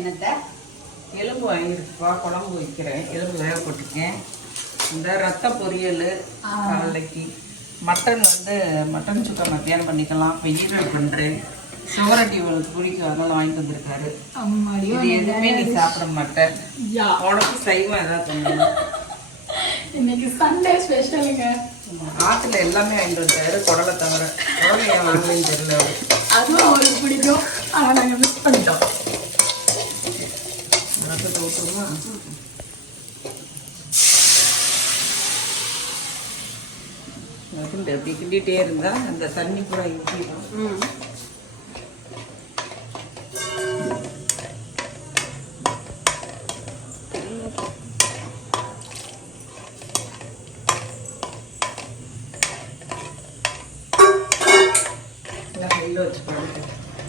என்னத்தை எலும்பு வாங்கியிருக்குப்பா, குழம்பு வைக்கிறேன். எலும்பு வேக போட்டிருக்கேன். இந்த ரத்த பொரியல் காலைக்கு. மட்டன் மட்டன் சுக்கா மத்தியானம் பண்ணிக்கலாம். இப்போ ஈரல் பண்ணுறேன். சுவரட்டி இவளுக்கு பிடிக்கும், அதெல்லாம் வாங்கிட்டு வந்திருக்காரு. இது எதுவுமே நீ சாப்பிட மாட்டேன். உடம்பு சைவம் ஏதாவது பண்ணணும். இன்னைக்கு சண்டே ஸ்பெஷலுங்க. ஆற்றுல எல்லாமே வாங்கிட்டு வந்தாரு, குடலை தவிர. குடலை ஏன் வாங்கலன்னு தெரியல. அதுவும் அவருக்கு பிடிக்கும், ஆனால் நாங்கள் மிஸ் பண்ணிட்டோம். ரசத்தை ஊற்றுமா? அப்படி கிண்டிகிட்டே இருந்தா அந்த தண்ணி பூரா ஊற்றிடும்.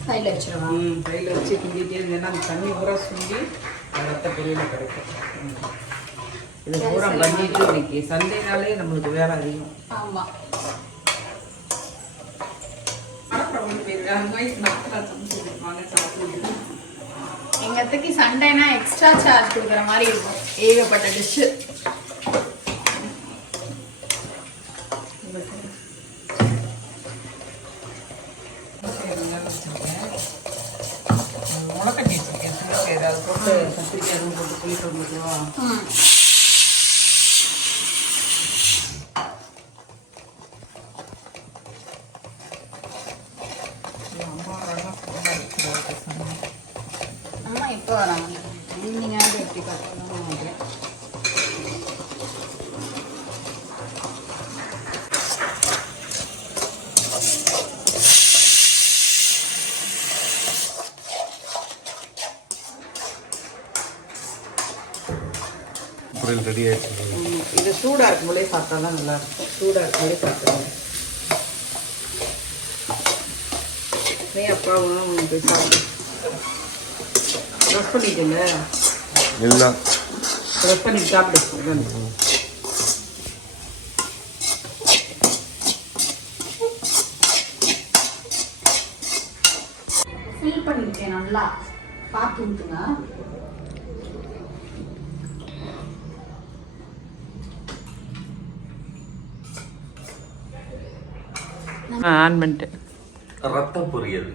சைடில் வச்சுருவோம். சைடில் வச்சு கிண்டிகிட்டே இருந்தேன்னா அந்த தண்ணி பூரா சுண்டி ரத்த பொரியல் கிடைக்கும். இது பூரா பண்ணிட்டு இன்னைக்கு சண்டேனாலே நம்மளுக்கு வேலை அதிகம். ஆமாம். எங்க அத்தைக்கு சண்டேனா எக்ஸ்ட்ரா சார்ஜ் கொடுக்குற மாதிரி இருக்கும். ஏகப்பட்ட டிஷ்ஷு. முளைக்கட்டி வச்சிருக்கேன். ஏதாவது போட்டு கத்திரிக்காய் எதுவும் போட்டு புளிக்க முடியுமா? அம்மா இப்போ வராங்க. ஈவினிங்காவது எப்படி பார்த்துக்கணும் நினைக்கிறேன். ரெடி ஆயிடுச்சு. இது சூடாக இருக்கும்போதே சாப்பிட்டா தான் நல்லா இருக்கும். சூடாக இருக்கும்போதே சாப்பிடுவாங்க. நீ அப்பாவும் போய் சாப்பிடு. ப்ரெஸ் பண்ணிட்டீங்க? இல்லை, ப்ரெஸ் பண்ணி சாப்பிடு. ஃபில் பண்ணிட்டேன், நல்லா பார்த்து விட்டுங்க. ஆன் பண்ணிட்டு ரத்த பொரியல்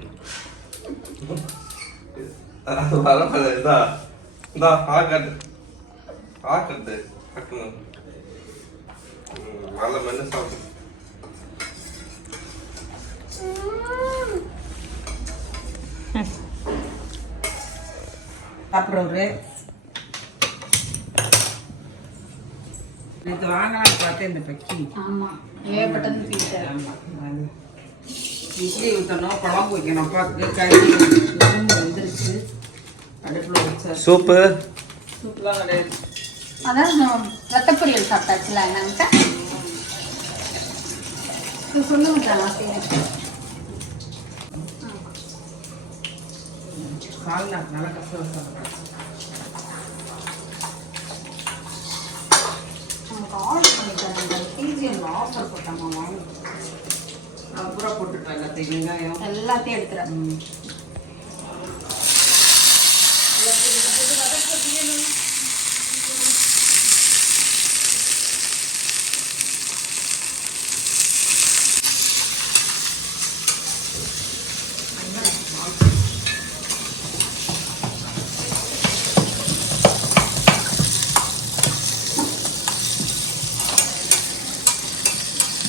நல்ல மென்னு சாப்பிடு. சாப்பிட்றவரு இது வாங்கலாம்னு பார்த்தேன். இந்த பக்கி ஆமாம், ஏகப்பட்டது ஃபீச்சர். ஆமாம், இட்லி ஊற்றணும், குழம்பு வைக்கணும். அப்பாவுக்கு கறி வந்துருச்சு. அடுப்பில் வச்சா சூப்பு சூப்பெலாம் கிடையாது. அதான் ரத்த பொரியல் சாப்பிட்டாச்சுல என்னன்ட்டு சொல்லுங்க. சால்னா நல்லா கஷ்டம் சாப்பிட்றேன். நமக்கு ஆர்டர் பண்ணிட்டேன். பிஜிஎம்ல ஆஃபர் போட்டாங்க. வாங்கி பூரா போட்டுட்டேன். எல்லாத்தையும் வெங்காயம் எல்லாத்தையும் எடுத்துறேன்.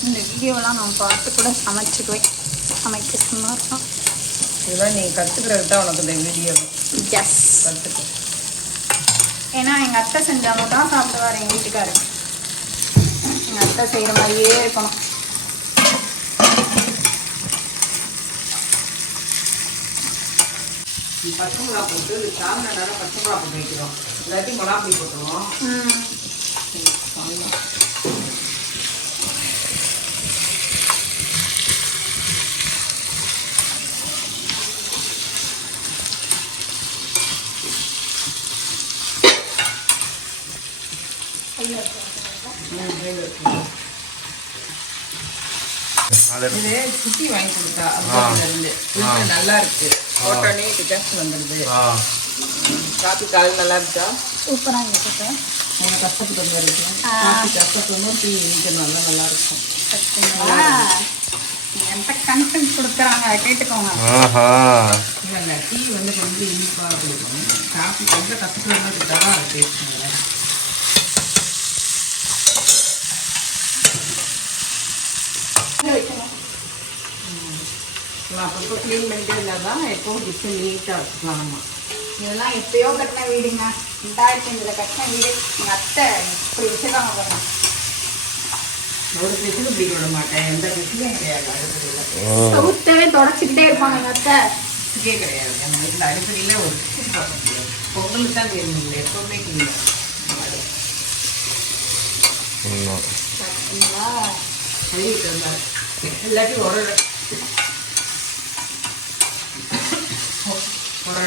இந்த வீடியோலாம் நான் பார்த்து கூட சமைக்க சும்மா இருக்கும். இதெல்லாம் நீ கற்றுக்கிறது தான் உனக்கு இந்த வீடியோ. எஸ், கற்றுக்க. ஏன்னா எங்கள் அத்தை செஞ்சாலும் தான் சாப்பிடுவார் எங்கள் வீட்டுக்காரு. எங்கள் அத்தை செய்கிற மாதிரியே இருக்கணும். பச்சை மிளகா போட்டு இது சால்னா நேரம் பச்சை மிளகா போட்டு வைக்கிறோம். இல்லாட்டி மிளகாப்பொடி போட்டுருவோம். இது சுத்தி வாங்கி கொடுத்தா இருந்து நல்லா இருக்கு. போட்டோனே டிகாஸ்ட் வந்துடுது. காப்பி காலையில் நல்லா இருக்கா? சூப்பராக இருக்குது. உங்களை கஷ்டப்பட்டு வந்து இருக்கும். காப்பி கஷ்டப்படணும், டீ இன்னைக்கு நல்லா இருக்கும். சரிங்களா? என்கிட்ட கன்சென்ட் கொடுக்குறாங்க, கேட்டுக்கோங்க. இல்லை டீ வந்து கொஞ்சம் இனிப்பாக கொடுக்கணும். காப்பி கொஞ்சம் கஷ்டப்படாமல் கொடுத்தாலும் அது டேஸ்ட் நல்லா இருக்கும். அப்பப்போ க்ளீன் பண்ணிட்டே இருந்தால் தான் எப்போவும் கிச்சன் நீட்டாக வச்சுக்கலாம். நம்ம இதெல்லாம் இப்பயோ கட்டின வீடுங்க, 2005 கட்டின வீடு. எங்கள் அத்தை இப்படி வச்சுருக்காங்க பாருங்க. ஒரு பிசுக்கு பிடிக்க விட மாட்டேன், எந்த பிசுக்கும் கிடையாது. அடுப்படியில் சவுத்தவே தொடச்சிக்கிட்டே இருப்பாங்க எங்கள் அத்தை. பிசுக்கே கிடையாது நம்ம வீட்டில். அடுப்படியில் ஒரு பிசுக்கு பார்க்க முடியாது. பொங்கலுக்கு தான் தெரியும் இல்லை, எப்போவுமே கிளீன் பார்த்தீங்களா? கழுவிட்டு இருந்தார். இல்லாட்டி ஒரு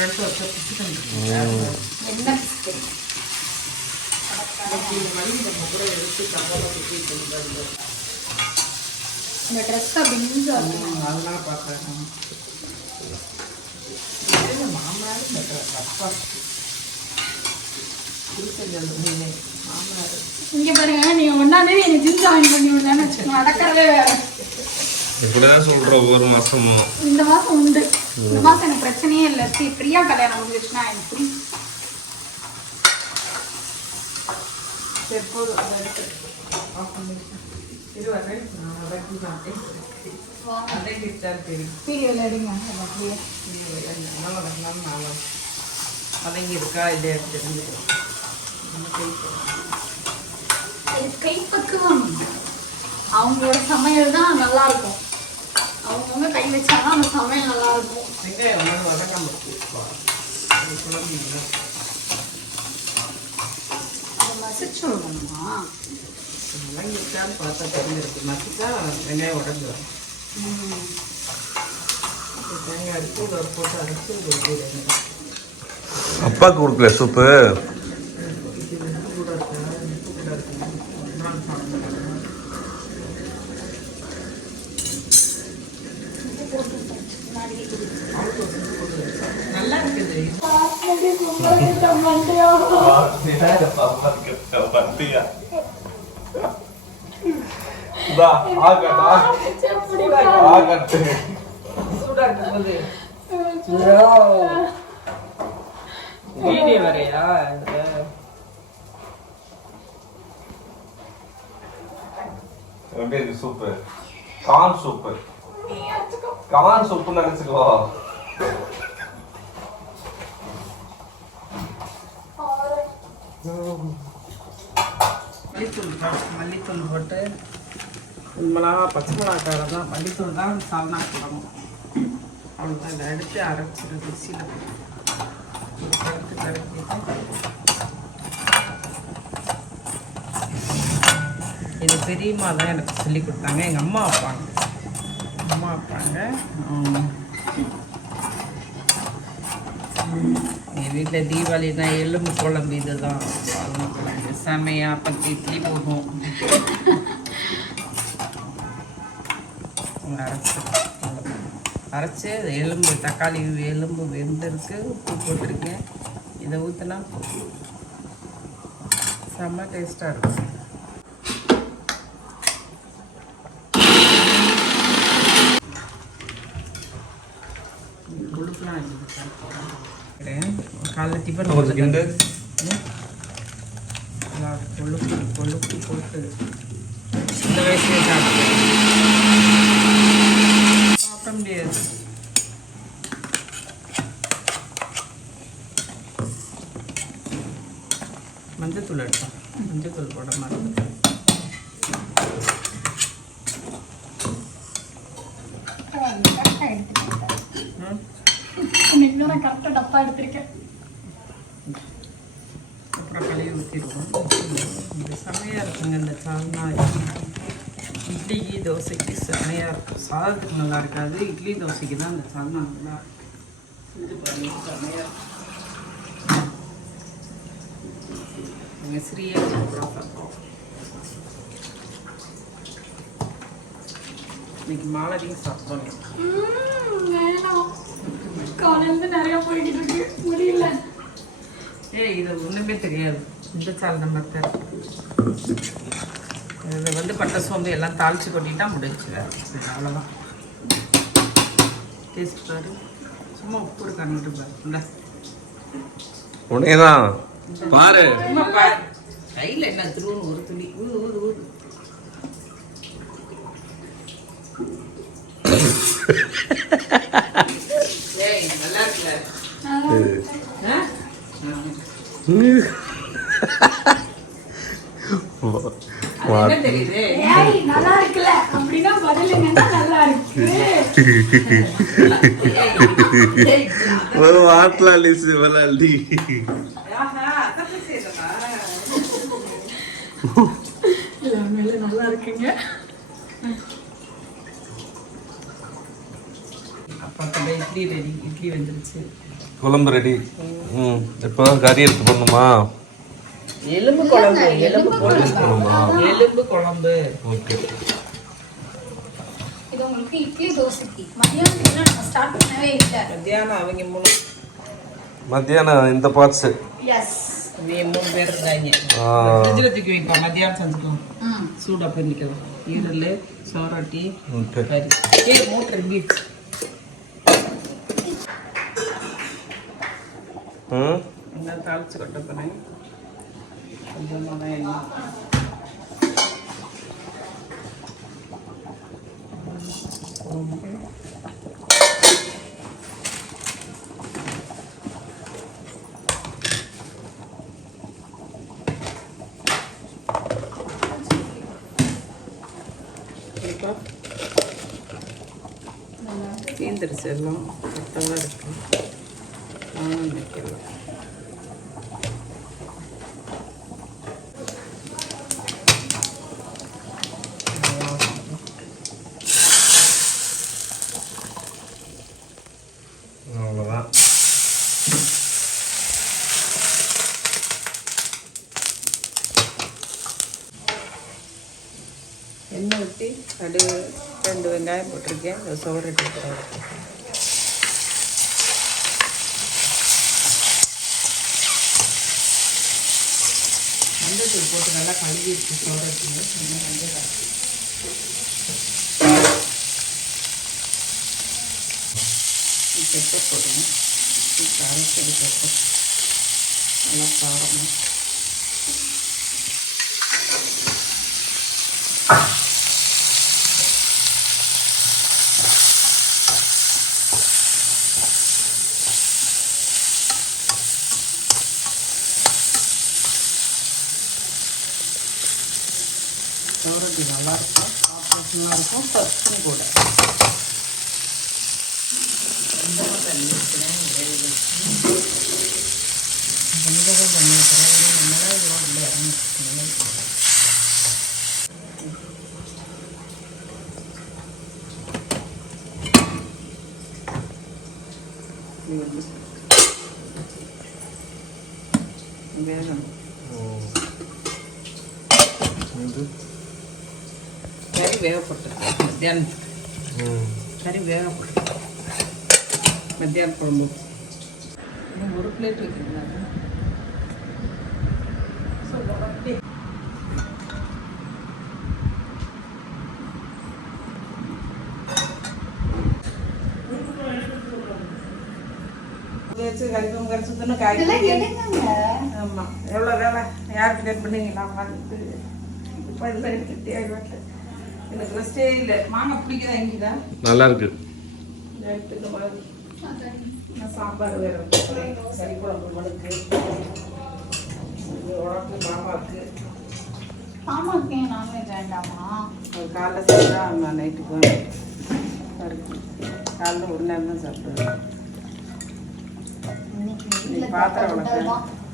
இடத்துல வச்சா பிச்சு பண்ணிட்டு என்ன பிஸ்கெட்? இந்த ட்ரெஸ் அப்படின்னு அதெல்லாம் பார்க்குறேன். மாமனாரும் அப்பா மாமனார் இங்க பாருங்க, நீங்க ஒன்னாந்தேதி எனக்கு ஜிம் ஜாயின் பண்ணி விடலான்னு வச்சுக்கோங்க, நடக்கிறதே வேற. இப்படிதான் சொல்ற ஒவ்வொரு மாசமும். இந்த மாசம் உண்டு. இந்த மாசம் எனக்கு பிரச்சனையே இல்லை. பிரியா கல்யாணம் முடிஞ்சிச்சுன்னா எனக்கு ஃப்ரீ. எப்போது இது வரேன் அதே டிஸ்சார்ஜ் தெரியும். சீரியல் எடுங்க. அதங்க இருக்கா இல்லையா தெரிஞ்சுக்கலாம். கைப்பக்குவம் அவங்களோட சமையல் தான் நல்லா இருக்கும். அவங்கவுங்க கை வச்சாதான் அந்த சமையல் நல்லா இருக்கும். வெங்காயம் வதக்காம அதை மசிச்சு விடணுமா? வதங்கிட்டான்னு பார்த்தா தெரிஞ்சிருக்கு. மசிச்சா வெங்காயம் உடஞ்சிடும். தேங்காய் அரைச்சி ஒரு போட்டு அரைச்சி ஒரு அப்பாவுக்கு கொடுக்கல சூப்பு. நல்லா இருக்குது. சூடா இருக்கும்போது வீடியோ வரையா? எப்படி இருக்கு soup? Corn soup. Corn soup நினைச்சுக்கோ. மல்லித்தூள் போட்டு மிளகா பச்சை மிளகாக்கார தான் மல்லித்தூள் தான் சால்னா போடணும். அவ்வளோதான். இதை எடுத்து அரைச்சிடு மிக்சியில் கருத்து கரைக்கிட்டு. இது பெரியம்மா தான் எனக்கு சொல்லி கொடுத்தாங்க. எங்கள் அம்மா வைப்பாங்க. அம்மா வைப்பாங்க. எங்கள் வீட்டில் தீபாவளினா எலும்பு குழம்பு இது தான். சால்னா குழம்பு செமையாக பற்றி இட்லி போகும். அரைச்சி எலும்பு தக்காளி எலும்பு வெந்திருக்கு, உப்பு போட்டிருக்கேன். இதை ஊற்றினா செம்ம டேஸ்ட்டாக இருக்கும். கொழுப்புலாம் காலைல டிஃபன் கொழுப்பு போட்டு இந்த வயசுலேயே சாப்பிட முடியாது. மஞ்சத்தூள் எடுப்போம். மஞ்சத்தூள் போட மாட்டேன். கரெக்டாக டப்பா எடுத்திருக்கேன். அப்புறம் கழுவி ஊற்றிடுவோம். இது செமையாக இருக்குங்க இந்த சால்னா. இட்லிக்கு தோசைக்கு செமையாக இருக்கும். சாதத்துக்கு நல்லா இருக்காது. இட்லி தோசைக்கு தான் இந்த சால்னா நல்லா செஞ்சு பாருங்க. செமையாக இருக்கும். எங்கள் ஸ்ரீயே சாப்பிட்றோம். இன்னைக்கு மாலதியும் சாப்பிட்டோம். வேணாம், காலையிலேருந்து நிறையா போய்கிட்டு இருக்கு, முடியல. ஏய் இது ஒன்றுமே தெரியாது. இந்த சால் நம்பர் தான் இதை வந்து பட்டை சோம்பு எல்லாம் தாளித்து கொட்டிட்டா முடிச்சு. அவ்வளோதான். டேஸ்ட் பாரு. சும்மா உப்பு இருக்கான்னு பாரு. இல்லை உடனேதான் பாரு. சும்மா பாரு. கையில் என்ன திருவுன்னு ஒரு துளி ஊது ஊது ஊது. ஏய் நல்லா இருக்குல்ல? என்ன தெரியுது? நல்லா இருக்குல்ல அப்படின்னா பதிலுங்கன்னா நல்லா இருக்கு. ஒரு வாட்டலாளி சிவலாளி நல்லா இருக்குங்க. அப்பா இட்லி ரெடி. இட்லி வந்துருச்சு. குழம்பு ரெடி. இப்போதான் கறி எடுத்து போடணுமா? எலும்பு குழம்பு. எலும்பு குழம்பு. ஓகே. இது உங்களுக்கு இட்லி தோசைக்கு. மதியானம் நம்ம ஸ்டார்ட் பண்ணவே இல்லை. மத்தியானம் அவங்க 3. மத்தியானம் இந்த பார்ட்ஸ். எஸ். நீ 3 பேர் இருந்தாங்க. ஃப்ரிட்ஜில் தூக்கி வைப்போம். மத்தியானம் செஞ்சுக்கலாம். சூடாக பண்ணிக்கலாம். ஈரல், சோறாட்டி, கறி. மூட்டை பீஃப். எல்லாம் தாளிச்சு கொட்ட போனேன். கொஞ்சமாக எண்ணெய். தீந்துருச்சு எல்லாம். கரெக்டாக இருக்கு. வைக்கலாம். அவ்வளோதான். எண்ணெய் ஊற்றி கடுகு 2 வெங்காயம் போட்டிருக்கேன். சோறட்டி மஞ்சள் போட்டு நல்லா கழுவி இருக்கு. சோறட்டியில் மஞ்சள் பெப்பர் போடணும். அரைச்சது பெப்பர் நல்லா காரணும். சோறட்டி நல்லாயிருக்கும். சாப்பிட்றதுலாம் இருக்கும். சத்தும் கூட. கொஞ்சமாக தண்ணி வைக்கிறேன். கொஞ்சமாக தண்ணி வைக்கிறேன். நம்மளால இதெல்லாம் உள்ள இறங்கிட்டு வேகணும். கறி வேகப்பட்டது. மத்தியானத்துக்கு கறி வேகப்பட்டது. மத்தியானம் குழம்பு. இன்னும் 1 பிளேட் வைக்கிறாங்க. கறிக்கும் கரைச்சுன்னு ஆமாம். எவ்வளோ வேலை யாருக்கு கட் பண்ணீங்களா? இப்போ இதெல்லாம் எடுத்துகிட்டே வீட்டில் எனக்கு ரெஸ்டே இல்லை. மாங்காய் பிடிக்குதா? எங்கேதான் நல்லா இருக்கு. சாம்பார் வேறு வைக்கிறேன். கறி குழம்பு மடுக்கு உடம்பு மாமாவுக்கு. மாமாவுக்கு நான்வெஜ் வேண்டாமா? அது காலைல சாப்பிட்டா நான் நைட்டுக்கு பருப்பு. காலைல ஒரு நேரம் தான் சாப்பிடுவேன்.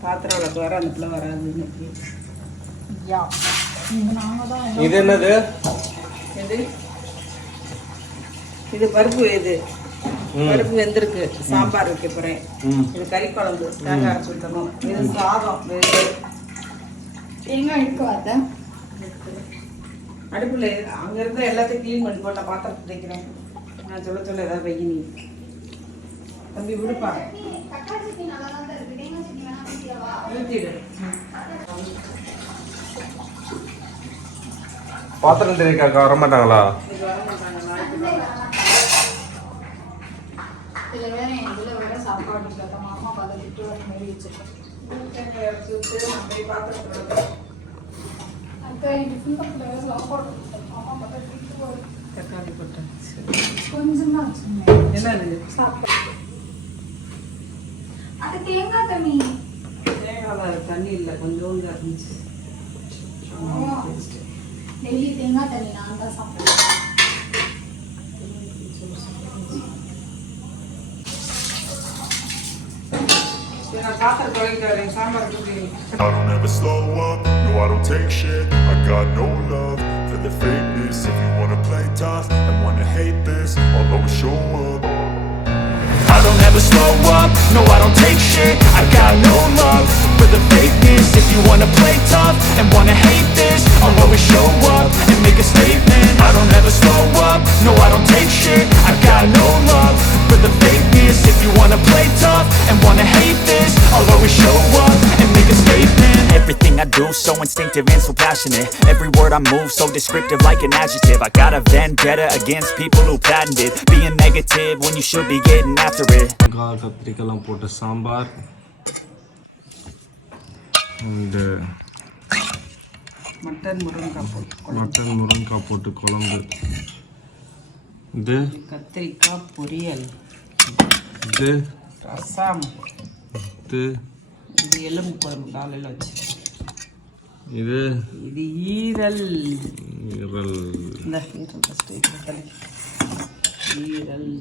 பாத்திரம் விளக்கு வர அந்த பிள்ளை வராது இன்னைக்கு. இது என்னது? இது பருப்பு. இது பருப்பு வெந்திருக்கு. சாம்பார் வைக்க போறேன். இது கறி குழம்பு. தேங்காய் அரைச்சி ஊற்றணும். இது சாதம். தேங்காய் எடுக்காத அடுப்பில் அங்கே இருந்த எல்லாத்தையும் க்ளீன் பண்ணி போட்ட பாத்திரத்தை வைக்கிறேன். நான் சொல்ல ஏதாவது வைக்க. நீ தம்பி விடுப்பா. ஊற்றிடு. பாத்திரம் தெரிவிக்காக்கா வர மாட்டாங்களா? இது வர மாட்டாங்களா? இதில் வேற இதில் வேற சாப்பாடு இல்லை. மாமா பதவிட்டு ஒரு மாதிரி வச்சுருக்கேன். இறச்சி விட்டு அப்படியே பாத்திரத்தில் அக்கா இது ஃபுல்லாக சாப்பாடு மாமா பதவிட்டு ஒரு தக்காளி போட்டு கொஞ்சம் தான் வச்சுருந்தேன். என்னது சாப்பாடு அது தேங்காய் தண்ணி. தேங்காய் தண்ணி இல்லை, கொஞ்சோண்டு இருந்துச்சு. டெய்லி தேங்காய் தண்ணி நான் தான் சாப்பிடுவேன். நான் பாத்திரம் தொலைக்கிட்டு வரேன். சாம்பார் தூக்கி I don't ever slow up, no I don't take shit. I got no love for the fakeness. If you wanna play tough and wanna hate this, I'll always show up. I don't ever slow up, no I don't take shit. I got no love for the fakeness. If you wanna play tough and wanna hate this, I'll always show up and make a statement. I don't ever slow up, no I don't take shit. I got no love for the fakeness. If you wanna play tough and wanna hate this, I'll always show up and make a statement. Everything I do so instinctive and so passionate. Every word I move so descriptive like an adjective. I got a vendetta against people who patented being negative when you should be getting after it. கால் கத்திரிக்காய்லாம் போட்ட sambar and mutton முருங்கைக்காய் போட்டு mutton முருங்கைக்காய் போட்டு குழம்பு. இது கத்திரிக்காய் பொரியல், இது ரசம், இது இது எலும்பு குழம்பு காலையில் வச்சு, இது இது ஈரல். ஈரல். இந்த ஈரல் ஃபஸ்ட்டு ஈரல்